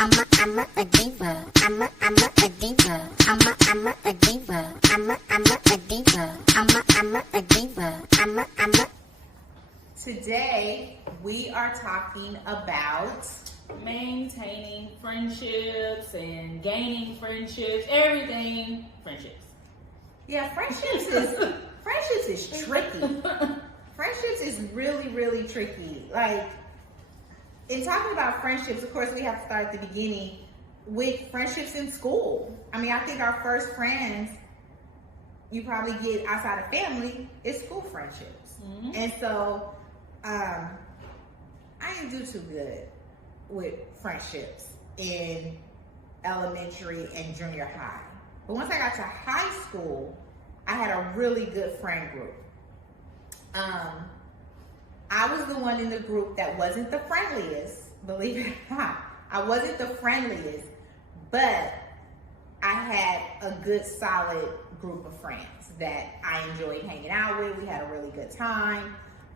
I'm a diva. I'm a diva. I'm a diva. I'm a diva. I'm a diva. I'm a. Today we are talking about maintaining friendships and gaining friendships, everything friendships. Yeah, friendships is tricky. Friendships is really, really tricky. Like, in talking about friendships, of course, we have to start at the beginning with friendships in school. I mean, I think our first friends you probably get outside of family is school friendships. Mm-hmm. And so, I didn't do too good with friendships in elementary and junior high. But once I got to high school, I had a really good friend group. I was the one in the group that wasn't the friendliest, believe it or not. I wasn't the friendliest, but I had a good, solid group of friends that I enjoyed hanging out with. We had a really good time.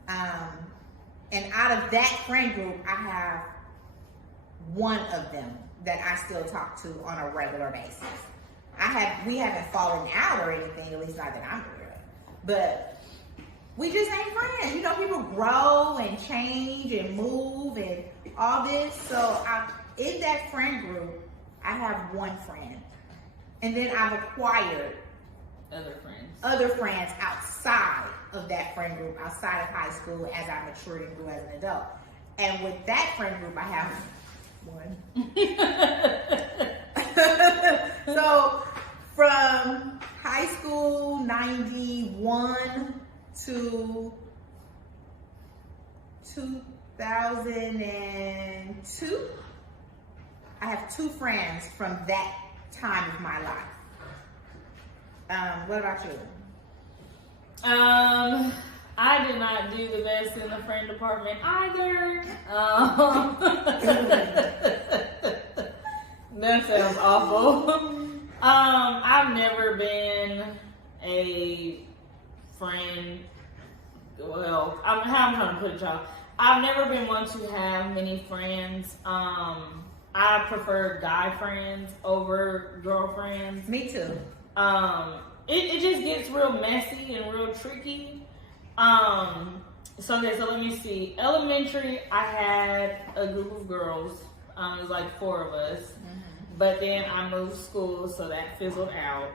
And out of that friend group, I have one of them that I still talk to on a regular basis. We haven't fallen out or anything, at least not that I'm aware of. But we just ain't friends. You know, people grow and change and move and all this. So in that friend group, I have one friend. And then I've acquired other friends outside of that friend group, outside of high school, as I matured and grew as an adult. And with that friend group, I have one. So from high school, 91 to 2002, I have two friends from that time of my life. What about you? I did not do the best in the friend department either. That sounds awful. I've never been a friend. Well, how I'm trying to put it, y'all. I've never been one to have many friends. I prefer guy friends over girlfriends. Me too. It just gets real messy and real tricky. So let me see. Elementary, I had a group of girls. It was like 4 of us. Mm-hmm. But then I moved school, so that fizzled out.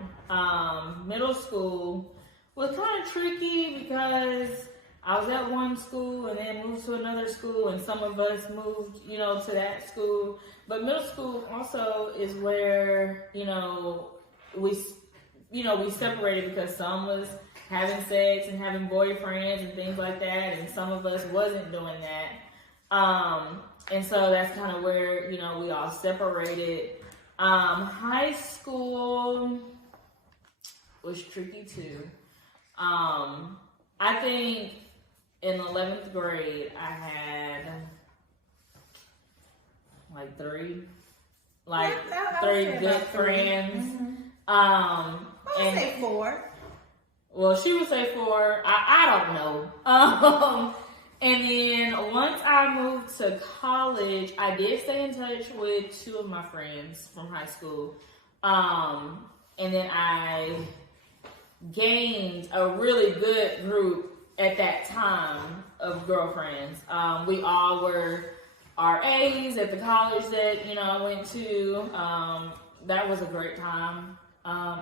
Middle school was kind of tricky because I was at one school and then moved to another school, and some of us moved, to that school. But middle school also is where, we separated because some was having sex and having boyfriends and things like that, and some of us wasn't doing that. And so that's kind of where, we all separated. High school was tricky too. I think in 11th grade, I had like three good friends. Mm-hmm. I would say 4. Well, she would say 4. I don't know. And then once I moved to college, I did stay in touch with 2 of my friends from high school. And then I gained a really good group at that time of girlfriends. We all were RAs at the college that, I went to. That was a great time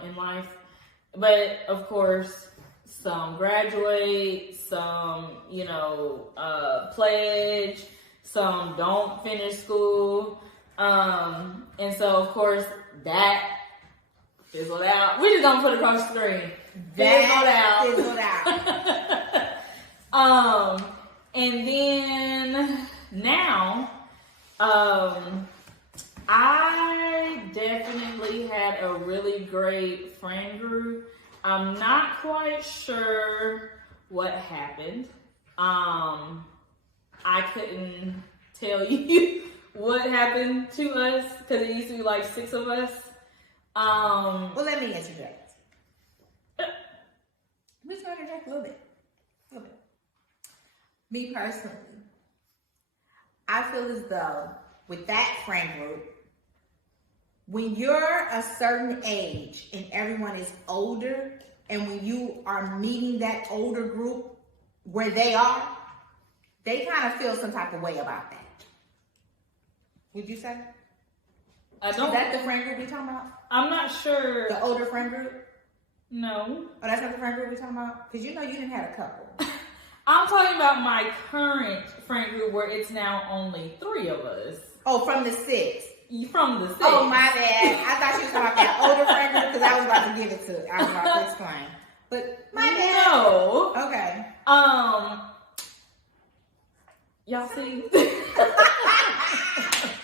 in life. But of course, some graduate, some, pledge, some don't finish school. And so, of course, that fizzled out. We just don't put it across the screen. Fizzled out. And then now, I definitely had a really great friend group. I'm not quite sure what happened. I couldn't tell you what happened to us because it used to be like 6 of us. Well, let me interject. I'm just going to interject a little bit. Me personally, I feel as though with that friend group, when you're a certain age and everyone is older, and when you are meeting that older group where they are, they kind of feel some type of way about that. Would you say? I don't. Is that the friend group we talking about? I'm not sure. The older friend group? No. Oh, that's not the friend group we talking about? Because you know you didn't have a couple. I'm talking about my current friend group where it's now only 3 of us. Oh, from the 6. From the 6. Oh, my bad. I thought you were talking about that older friend group because I was about to give it to. I was about to explain. But my bad. No. Okay. Y'all see?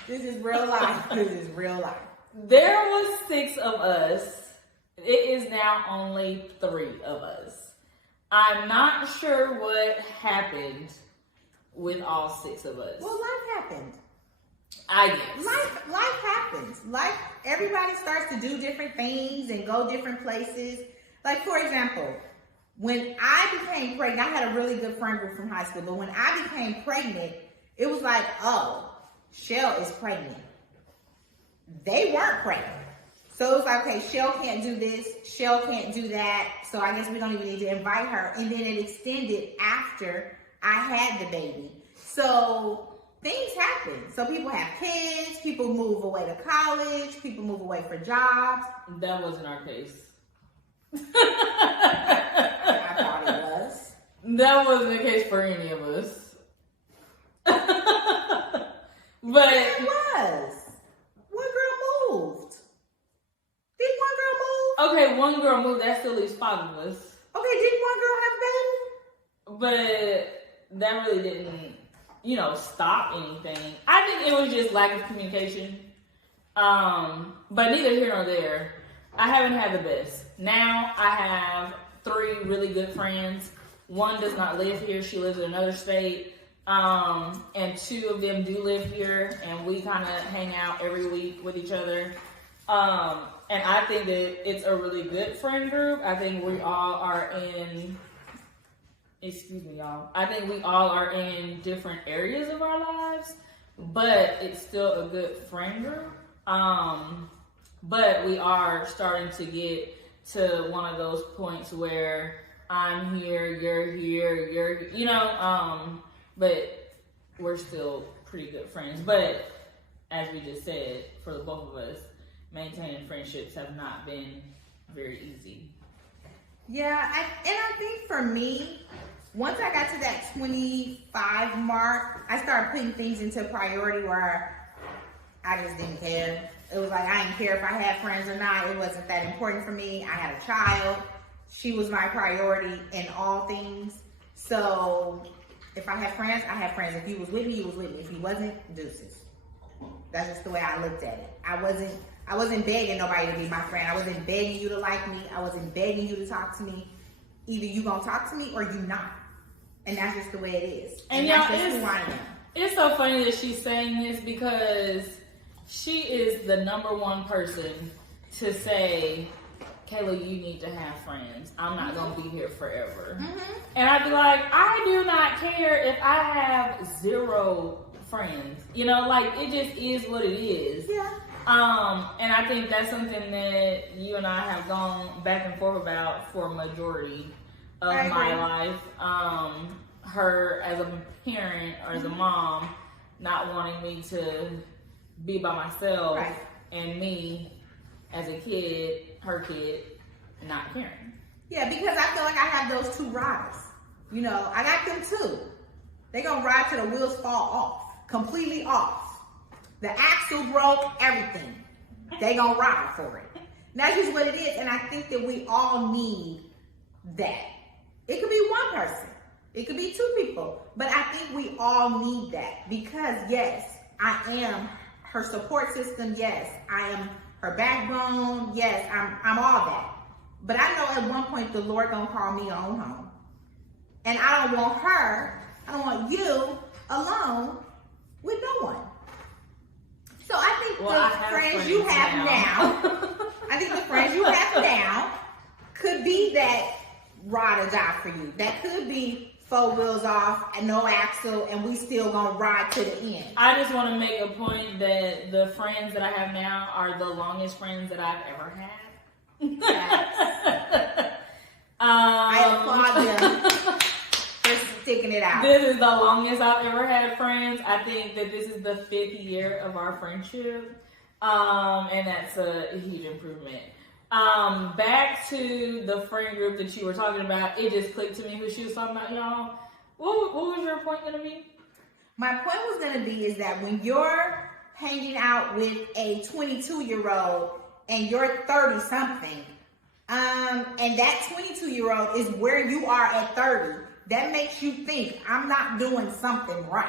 This is real life. This is real life. There was 6 of us. It is now only 3 of us. I'm not sure what happened with all 6 of us. Well, life happened. I guess. Life happens. Life, everybody starts to do different things and go different places. Like, for example, when I became pregnant, I had a really good friend group from high school, but when I became pregnant, it was like, oh, Chel is pregnant. They weren't pregnant. So it was like, okay, Chel can't do this, Chel can't do that, so I guess we don't even need to invite her. And then it extended after I had the baby. So things happen. So people have kids, people move away to college, people move away for jobs. That wasn't our case. I thought it was. That wasn't the case for any of us. But It was. One girl moved. Didn't one girl move? okay, one girl moved. That still leaves 5 of us. Okay, didn't one girl have a baby? But that really didn't, stop anything. I think it was just lack of communication. But neither here nor there. I haven't had the best. Now I have 3 really good friends. One does not live here. She lives in another state. And 2 of them do live here, and we kind of hang out every week with each other. And I think that it's a really good friend group. I think we all are in, excuse me, y'all. I think we all are in different areas of our lives, but it's still a good friend group. But we are starting to get to one of those points where I'm here, you're, but we're still pretty good friends. But as we just said, for the both of us, maintaining friendships have not been very easy. Yeah, I think for me, once I got to that 25 mark, I started putting things into priority where I just didn't care. It was like I didn't care if I had friends or not. It wasn't that important for me. I had a child. She was my priority in all things. So if I had friends, I had friends. If you was with me, you was with me. If you wasn't, deuces. That's just the way I looked at it. I wasn't begging nobody to be my friend. I wasn't begging you to like me. I wasn't begging you to talk to me. Either you gonna talk to me or you not. And that's just the way it is. And that's y'all, just who I am. It's so funny that she's saying this because she is the number one person to say, Kayla, you need to have friends. I'm not going to be here forever. Mm-hmm. And I'd be like, I do not care if I have 0 friends. It just is what it is. Yeah. And I think that's something that you and I have gone back and forth about for a majority of my life. Her as a parent or as a mom, not wanting me to be by myself, right. And me as a kid, her kid, not caring. Yeah, because I feel like I have those 2 rides. I got them too. They gonna ride till the wheels fall off, completely off. The axle broke, everything. They gonna ride for it. That's just what it is, and I think that we all need that. It could be one person. It could be 2 people. But I think we all need that because, yes, I am her support system. Yes, I am her backbone. Yes, I'm all that. But I know at one point the Lord gonna call me on home. And I don't want her, I don't want you alone with no one. So I think the friends you have now, I think the friends you have now could be that ride or die for you. That could be 4 wheels off and no axle, and we still gonna ride to the end. I just want to make a point that the friends that I have now are the longest friends that I've ever had. I applaud them for sticking it out. This is the longest I've ever had friends. I think that this is the 5th year of our friendship. And that's a huge improvement. Back to the friend group that you were talking about, it just clicked to me who she was talking about, y'all. What was your point going to be? My point was going to be is that when you're hanging out with a 22-year-old and you're 30-something, and that 22-year-old is where you are at 30, that makes you think, I'm not doing something right.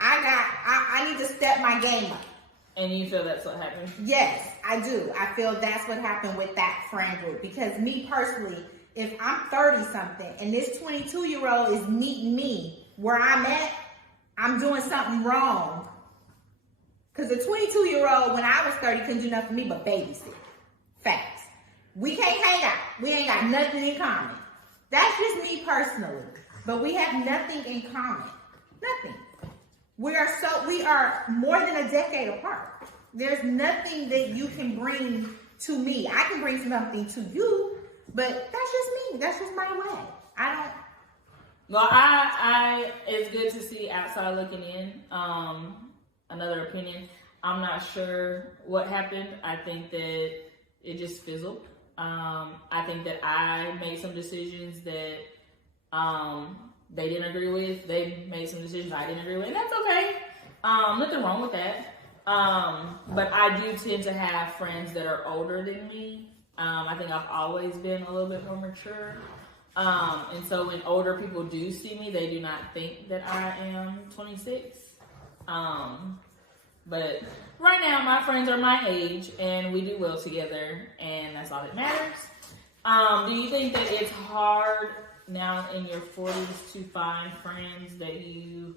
I need to step my game up. And you feel that's what happened? Yes, I do. I feel that's what happened with that friend group. Because me personally, if I'm 30-something and this 22-year-old is meeting me where I'm at, I'm doing something wrong. Because the 22-year-old, when I was 30, couldn't do nothing for me but babysit. Facts. We can't hang out. We ain't got nothing in common. That's just me personally. But we have nothing in common. Nothing. We are more than a decade apart. There's nothing that you can bring to me. I can bring something to you, but that's just me. That's just my way. Well, it's good to see outside looking in. Another opinion. I'm not sure what happened. I think that it just fizzled. I think that I made some decisions that they didn't agree with. They made some decisions I didn't agree with, and that's okay. Nothing wrong with that. But I do tend to have friends that are older than me. I think I've always been a little bit more mature. And so when older people do see me, they do not think that I am 26. But right now, my friends are my age, and we do well together, and that's all that matters. Do you think that it's hard now in your 40s to find friends that you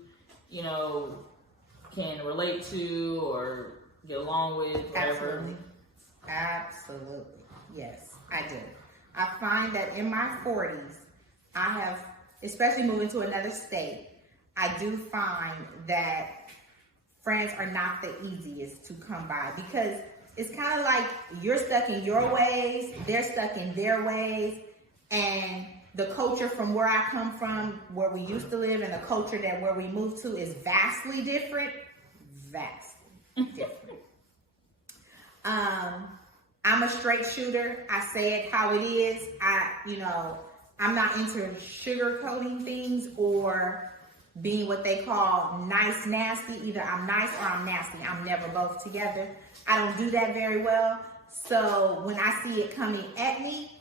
can relate to or get along with, whatever? Absolutely. Yes, I do. I find that in my 40s, I have, especially moving to another state, I do find that friends are not the easiest to come by because it's kind of like you're stuck in your ways, they're stuck in their ways, and the culture from where I come from, where we used to live, and the culture that where we moved to is vastly different. Vastly different. I'm a straight shooter. I say it how it is. I'm not into sugarcoating things or being what they call nice nasty. Either I'm nice or I'm nasty. I'm never both together. I don't do that very well. So when I see it coming at me,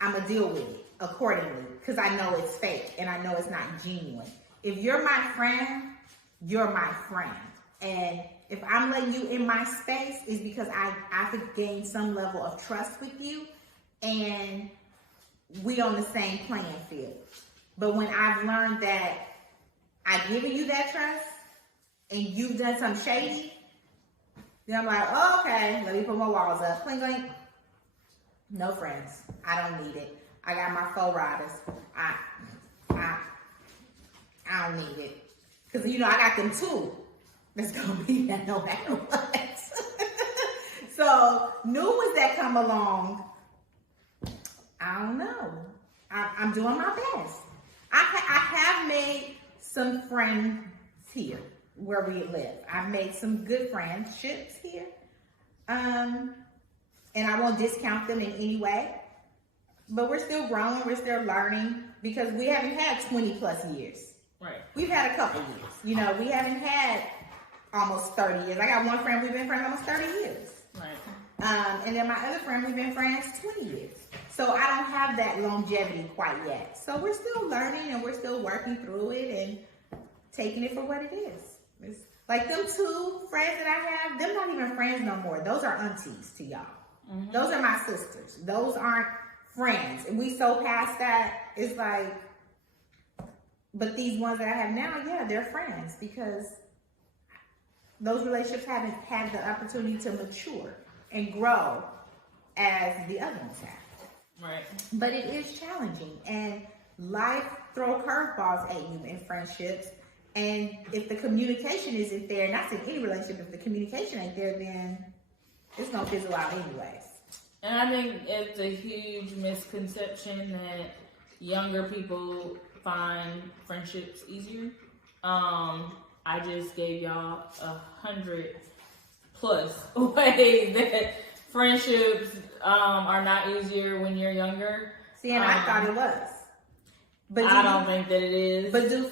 I'm going to deal with it accordingly because I know it's fake and I know it's not genuine. If you're my friend, you're my friend. And if I'm letting you in my space, it's because I could gain some level of trust with you and we on the same playing field. But when I've learned that I've given you that trust and you've done some shady, then I'm like, oh, okay, let me put my walls up. Clink, clink. No friends. I don't need it. I got my faux riders. I don't need it. Because, I got them too. It's going to be that no matter what. So, new ones that come along, I don't know. I'm doing my best. I have made some friends here where we live. I've made some good friendships here. And I won't discount them in any way. But we're still growing. We're still learning because we haven't had 20 plus years. Right. We've had a couple years. We haven't had almost 30 years. I got one friend, we've been friends almost 30 years. Right. And then my other friend, we've been friends 20 years. So I don't have that longevity quite yet. So we're still learning and we're still working through it and taking it for what it is. It's like them two friends that I have, them not even friends no more. Those are aunties to y'all. Mm-hmm. Those are my sisters. Those aren't friends. And we so past that, it's like, but these ones that I have now, yeah, they're friends because those relationships haven't had the opportunity to mature and grow as the other ones have. Right. But it is challenging and life throw curveballs at you in friendships. And if the communication isn't there, not in any relationship, if the communication ain't there, then it's gonna fizzle out anyways. And I think it's a huge misconception that younger people find friendships easier. I just gave y'all 100+ ways that friendships are not easier when you're younger. See, and I thought it was. But I don't think that it is. But do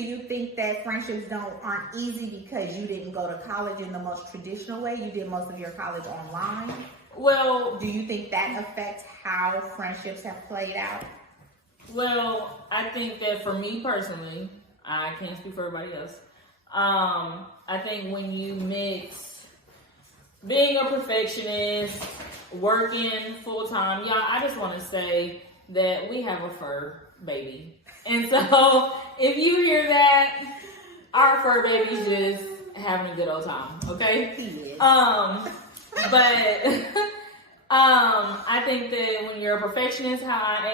you think that friendships aren't easy because you didn't go to college in the most traditional way? You did most of your college online? Well, do you think that affects how friendships have played out? Well, I think that for me personally, I can't speak for everybody else. I think when you mix being a perfectionist, working full time, y'all, I just want to say that we have a fur baby. And so if you hear that, our fur baby's just having a good old time, okay? He is. But I think that when you're a perfectionist, how I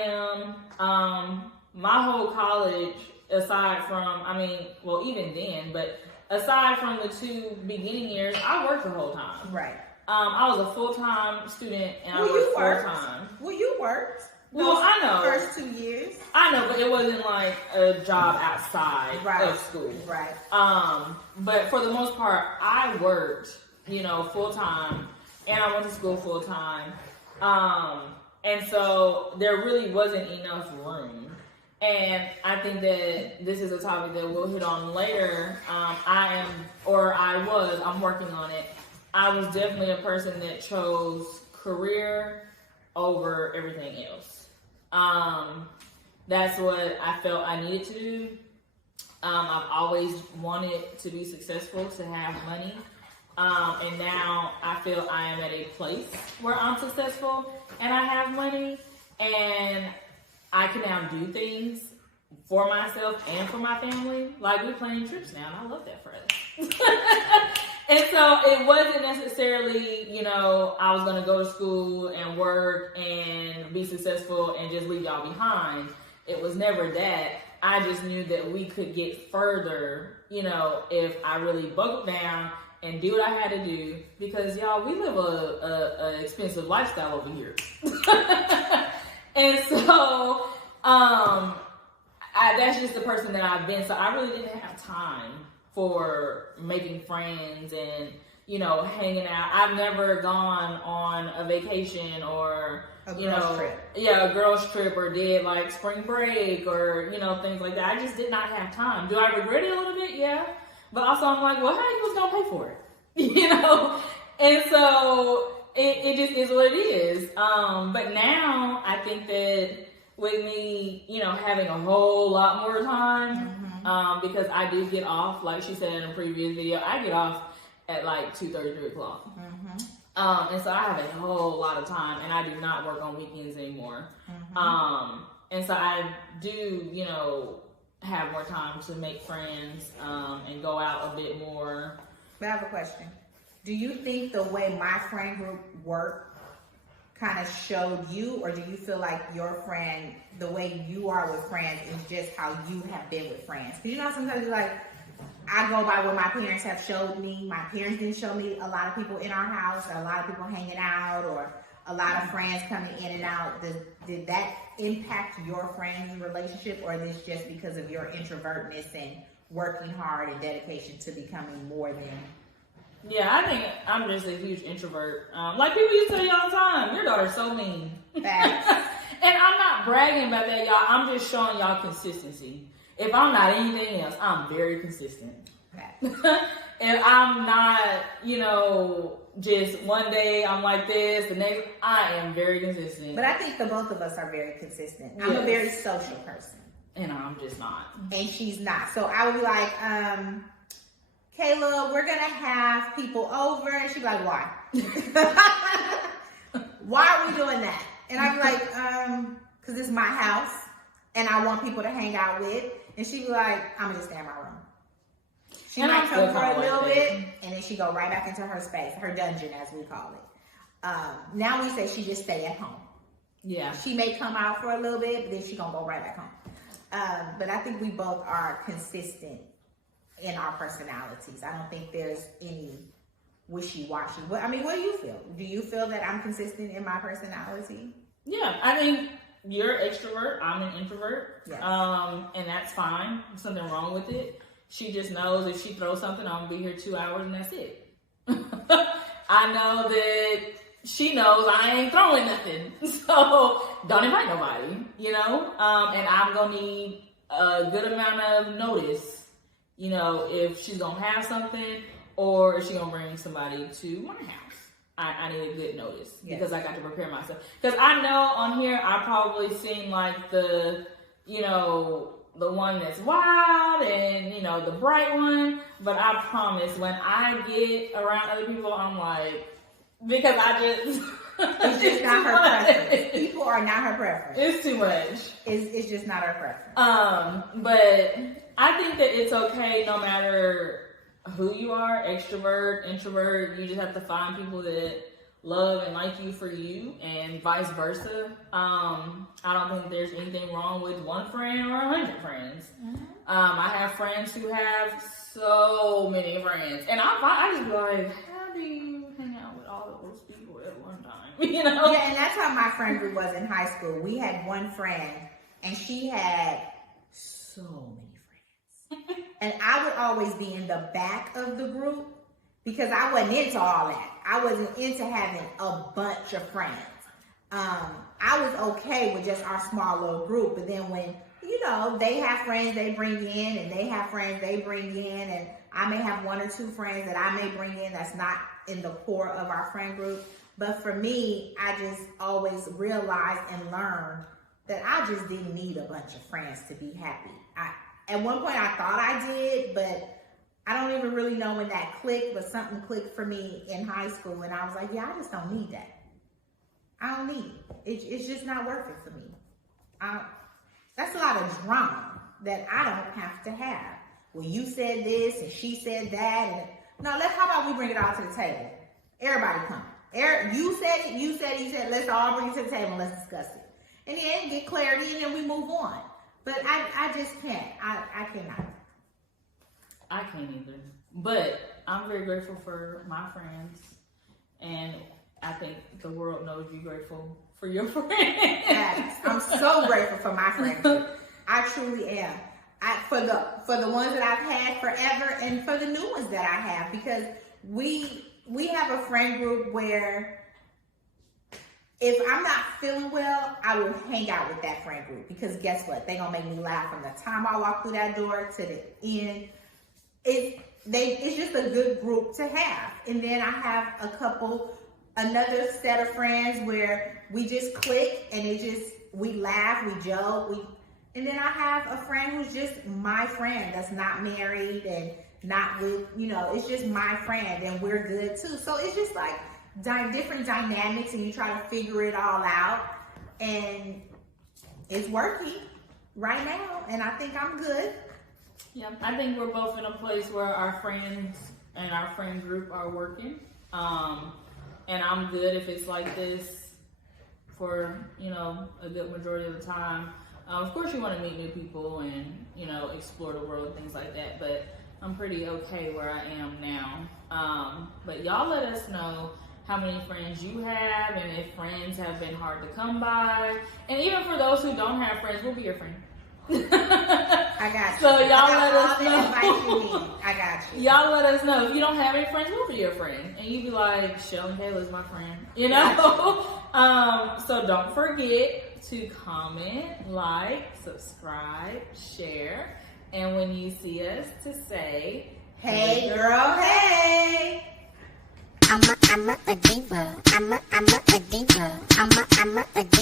am, my whole college, aside from, even then, but aside from the 2 beginning years, I worked the whole time. Right. I was a full-time student, and I was full-time. Well, you worked. Well, I know. First 2 years. I know, but it wasn't like a job outside of school. Right. But for the most part, I worked, full-time, and I went to school full-time. And so there really wasn't enough room. And I think that this is a topic that we'll hit on later. I'm working on it. I was definitely a person that chose career over everything else. That's what I felt I needed to do. I've always wanted to be successful, to have money. And now I feel I am at a place where I'm successful and I have money, and I can now do things for myself and for my family. Like, we're planning trips now, and I love that for us. And so it wasn't necessarily, I was going to go to school and work and be successful and just leave y'all behind. It was never that. I just knew that we could get further, if I really buckled down and do what I had to do, because y'all, we live a expensive lifestyle over here. And so, that's just the person that I've been. So I really didn't have time for making friends and, hanging out. I've never gone on a vacation or, a girls trip. Yeah, a girls trip, or did like spring break or, things like that. I just did not have time. Do I regret it a little bit? Yeah. But also I'm like, well, how you was gonna pay for it? And so it just is what it is. But now I think that with me, having a whole lot more time, because I do get off, like she said in a previous video, I get off at like 2:30, 3 o'clock. And so I have a whole lot of time, and I do not work on weekends anymore. And so I do, have more time to make friends, and go out a bit more. But I have a question. Do you think the way my friend group worked kind of showed you, or do you feel like your friend, the way you are with friends, is just how you have been with friends? Because sometimes you're like, I go by what my parents have showed me. My parents didn't show me a lot of people in our house, or a lot of people hanging out, or a lot of friends coming in and out. Did that impact your friends' relationship, or is this just because of your introvertness and working hard and dedication to becoming more than? Yeah, I think I'm just a huge introvert. Like people used to tell you all the time, your daughter's so mean. Facts. And I'm not bragging about that, y'all. I'm just showing y'all consistency. If I'm not anything else, I'm very consistent. And I'm not, just one day I'm like this, the next, I am very consistent. But I think the both of us are very consistent. I'm a very social person. And I'm just not. And she's not. So I would be like, Kayla, we're going to have people over. And she'd be like, why? Why are we doing that? And I'd be like, because it's my house and I want people to hang out with. And she'd be like, I'm going to just stay in my room. She might come for a little bit, and then she go right back into her space, her dungeon, as we call it. Now we say she just stay at home. Yeah. She may come out for a little bit, but then she going to go right back home. But I think we both are consistent in our personalities. I don't think there's any wishy-washy. What do you feel? Do you feel that I'm consistent in my personality? Yeah, I think you're extrovert. I'm an introvert. Yes. And that's fine. There's something wrong with it. She just knows if she throws something, I'm gonna be here 2 hours and that's it. I know that she knows I ain't throwing nothing. So don't invite nobody, and I'm gonna need a good amount of notice, if she's gonna have something or if she's gonna bring somebody to my house. I need a good notice because I got to prepare myself. Because I know on here I probably seem like the one that's wild and, the bright one. But I promise when I get around other people, I'm like, because it's just not her preference. People are not her preference. It's too much. It's just not her preference. But I think that it's okay no matter who you are, extrovert, introvert. You just have to find people that love and like you for you, and vice versa. I don't think there's anything wrong with one friend or 100 friends. I have friends who have so many friends, and I just be like, how do you hang out with all of those people at one time? Yeah, and that's how my friend group was in high school. We had one friend, and she had so many friends. And I would always be in the back of the group because I wasn't into all that. I wasn't into having a bunch of friends. I was okay with just our small little group. But then when, they have friends they bring in and they have friends they bring in, and I may have 1 or 2 friends that I may bring in that's not in the core of our friend group. But for me, I just always realized and learned that I just didn't need a bunch of friends to be happy. At one point I thought I did, but I don't even really know when that clicked, but something clicked for me in high school, and I was like, yeah, I just don't need that. I don't need it. It's just not worth it for me. That's a lot of drama that I don't have to have. Well, you said this and she said that. How about we bring it all to the table? Everybody come. You said it, you said it, you said it. Let's all bring it to the table and let's discuss it. And then get clarity and then we move on. But I just can't. I cannot. I can't either. But I'm very grateful for my friends. And I think the world knows you're grateful for your friends. Yes, I'm so grateful for my friends. I truly am. For the ones that I've had forever and for the new ones that I have, because we have a friend group where if I'm not feeling well, I will hang out with that friend group because guess what? They're going to make me laugh from the time I walk through that door to the end. It's just a good group to have. And then I have another set of friends where we just click and we laugh, we joke, and then I have a friend who's just my friend that's not married and not with, it's just my friend and we're good too. So it's just like different dynamics and you try to figure it all out, and it's working right now and I think I'm good. Yeah, I think we're both in a place where our friends and our friend group are working. And I'm good if it's like this for, a good majority of the time. Of course you want to meet new people and, explore the world and things like that, but I'm pretty okay where I am now. But y'all let us know how many friends you have and if friends have been hard to come by. And even for those who don't have friends, we'll be your friend. I got you. So y'all let us know. I got you. Y'all let us know. If you don't have any friends, we'll be your friend. And you be like, Chel and Kayla is my friend. So don't forget to comment, like, subscribe, share. And when you see us, to say, hey girl, hey. I'm a diva. I'm a diva. I'm a diva.